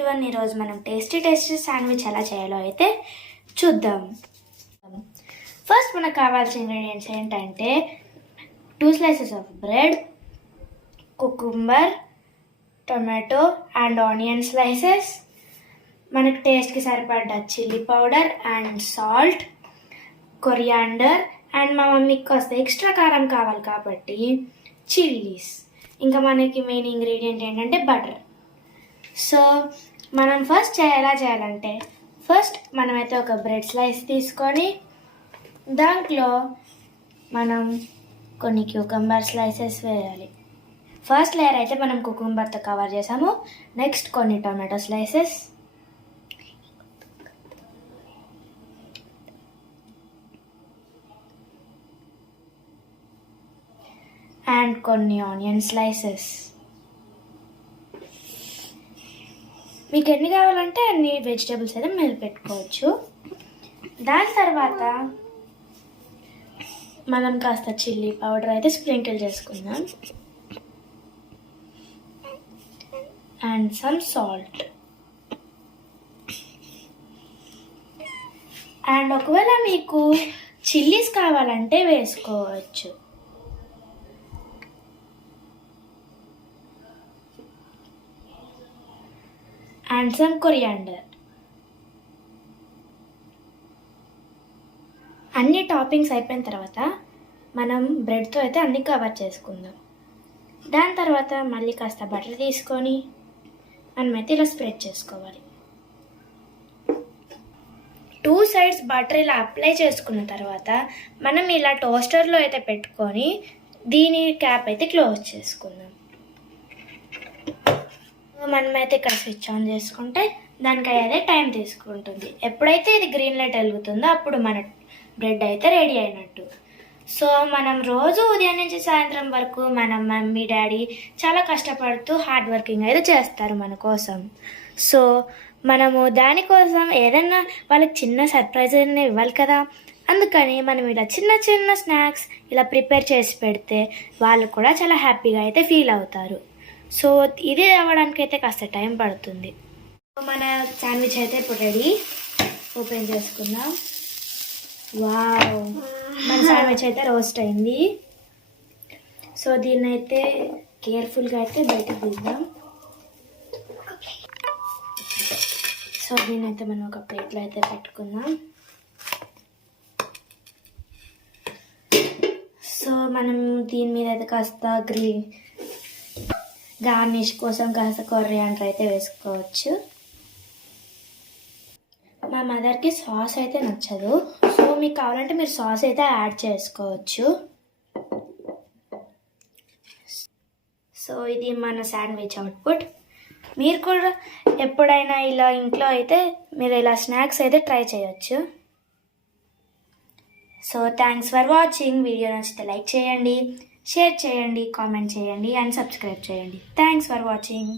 Everyone, ఈరోజు మనం tasty sandwich ఎలా చేయాలో అయితే చూద్దాం. ఫస్ట్ మనకు కావాల్సిన ఇంగ్రీడియంట్స్ ఏంటంటే 2 slices of bread, cucumber, tomato and onion slices, మనకు టేస్ట్కి సరిపడ్డ chilli powder and salt, coriander and మా మమ్మీకి కాస్త ఎక్స్ట్రా కారం కావాలి కాబట్టి చిల్లీస్. ఇంకా మనకి మెయిన్ ఇంగ్రీడియంట్ ఏంటంటే బటర్. సో మనం ఫస్ట్ ఎలా చేయాలంటే, ఫస్ట్ మనమైతే ఒక బ్రెడ్ స్లైస్ తీసుకొని దాంట్లో మనం కొన్ని క్యూకంబర్ స్లైసెస్ వేయాలి. ఫస్ట్ లేయర్ అయితే మనం కుకుంబర్తో కవర్ చేసాము. నెక్స్ట్ కొన్ని టొమాటో స్లైసెస్, అండ్ కొన్ని ఆనియన్ స్లైసెస్. మీకు ఎన్ని కావాలంటే అన్ని వెజిటేబుల్స్ అయితే మీరు పెట్టుకోవచ్చు. దాని తర్వాత మనం కాస్త చిల్లీ పౌడర్ అయితే స్ప్రింకిల్ చేసుకుందాం అండ్ సమ్ సాల్ట్. అండ్ ఒకవేళ మీకు చిల్లీస్ కావాలంటే వేసుకోవచ్చు. And some coriander. అన్ని టాపింగ్స్ అయిపోయిన తర్వాత మనం బ్రెడ్తో అయితే అన్ని కవర్ చేసుకుందాం. దాని తర్వాత మళ్ళీ కాస్త బటర్ తీసుకొని మనమైతే ఇలా స్ప్రెడ్ చేసుకోవాలి. 2 sides బటర్ ఇలా అప్లై చేసుకున్న తర్వాత మనం ఇలా టోస్టర్లో అయితే పెట్టుకొని దీని క్యాప్ అయితే క్లోజ్ చేసుకుందాం. మనమైతే ఇక్కడ స్విచ్ ఆన్ చేసుకుంటే దానికి అదే టైం తీసుకుంటుంది. ఎప్పుడైతే ఇది గ్రీన్ లైట్ వెలుగుతుందో అప్పుడు మన బ్రెడ్ అయితే రెడీ అయినట్టు. సో మనం రోజు ఉదయం నుంచి సాయంత్రం వరకు మన మమ్మీ డాడీ చాలా కష్టపడుతూ హార్డ్ వర్కింగ్ అయితే చేస్తారు మన కోసం. సో మనము దానికోసం ఏదైనా వాళ్ళకి చిన్న సర్ప్రైజ్ అయినా ఇవ్వాలి కదా. అందుకని మనం ఇలా చిన్న చిన్న స్నాక్స్ ఇలా ప్రిపేర్ చేసి పెడితే వాళ్ళు కూడా చాలా హ్యాపీగా అయితే ఫీల్ అవుతారు. సో ఇది అవ్వడానికి అయితే కాస్త టైం పడుతుంది. మన శాండ్విచ్ అయితే ఇప్పుడు రెడీ. ఓపెన్ చేసుకుందాం. వావ్, మన శాండ్విచ్ అయితే రోస్ట్ అయింది. సో దీన్ని అయితే కేర్ఫుల్గా అయితే బయటకు తీద్దాం. సో దీన్ని అయితే మనం ఒక ప్లేట్లో అయితే పెట్టుకుందాం. సో మనం దీని మీద అయితే కాస్త గార్నిష్ కోసం కాస్త కొరియాండర్ అయితే వేసుకోవచ్చు. మా మదర్కి సాస్ అయితే నచ్చదు. సో మీకు కావాలంటే మీరు సాస్ అయితే యాడ్ చేసుకోవచ్చు. సో ఇది మన శాండ్విచ్ అవుట్పుట్. మీరు కూడా ఎప్పుడైనా ఇలా ఇంట్లో అయితే మీరు ఇలా స్నాక్స్ అయితే ట్రై చేయొచ్చు. So thanks for watching. Video నచ్చితే లైక్ చేయండి, షేర్ చేయండి, కామెంట్ చేయండి అండ్ సబ్స్క్రైబ్ చేయండి. Thanks for watching.